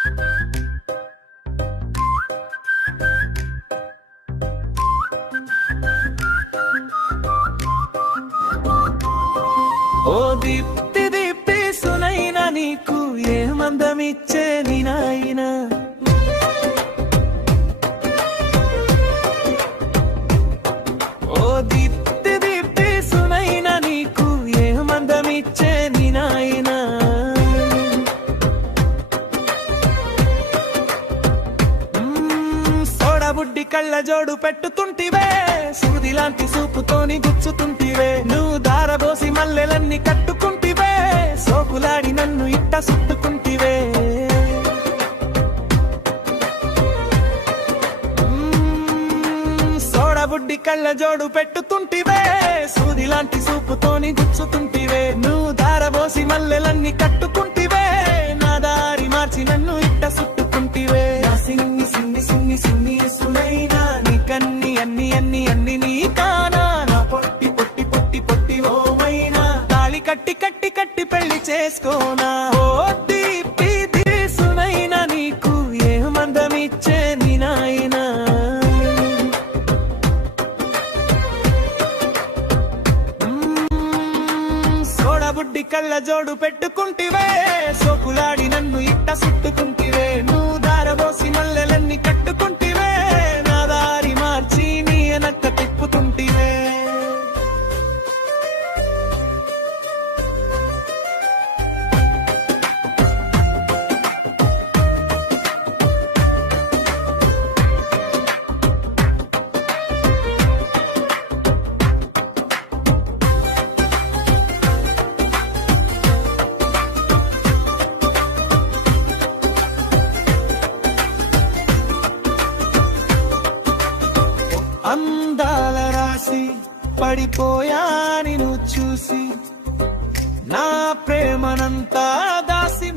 ఓ దీప్తి దీప్తి సునైనా నీకు ఏ మందమిచ్చే నీ నాయనా. ఓ దీప్తి దీప్తి సునైనా నీకు ఏ మందమిచ్చే నీ నాయనా. సోడబుడ్డి కళ్ళ జోడు పెట్టుతుంటివే, సూది లాంటి సూపుతోని గుచ్చుతుంటివే. నువ్వు దారబోసి మల్లెలన్నీ కట్టుకుంటివే, సోకులాడి నన్ను ఇట్ట సుట్టుకుంటివే. సోడబుడ్డి కళ్ళ జోడు పెట్టుతుంటివే, సూది లాంటి సూపుతోని గుచ్చుతుంటివే. నువ్వు దారబోసి మల్లెలన్నీ కట్టుకుంటివే, నా దారి మార్చి నన్ను ఇట్ట సుట్టుకుంటివే. సిన్ని సిన్ని సిన్ని సిన్ని సునైనా నీ కన్ని అన్ని అన్ని అన్ని నీ కానా. నా పొట్టి పొట్టి పొట్టి పొట్టి ఓ మైనా, తాళి కట్టి కట్టి కట్టి పెళ్లి చేసుకోనా. ఓ దీప్తి సునైనా నీకు ఏ మందమిచ్చే నీ నాయనా. సోడబుడ్డి కళ్ళ జోడు పెట్టుకుంటివే, సోకులాడి నన్ను ఇట్ట సుట్టుకుంటివే. నువ్వు దారబోసి మల్లెలన్నీ కట్టుకుంటివే, నా దారి మార్చి నీ వెనక్క తిప్పుతుంటివే. అందాల రాసి పడిపోయా నిన్ను చూసి, నా ప్రేమనంతా దాసి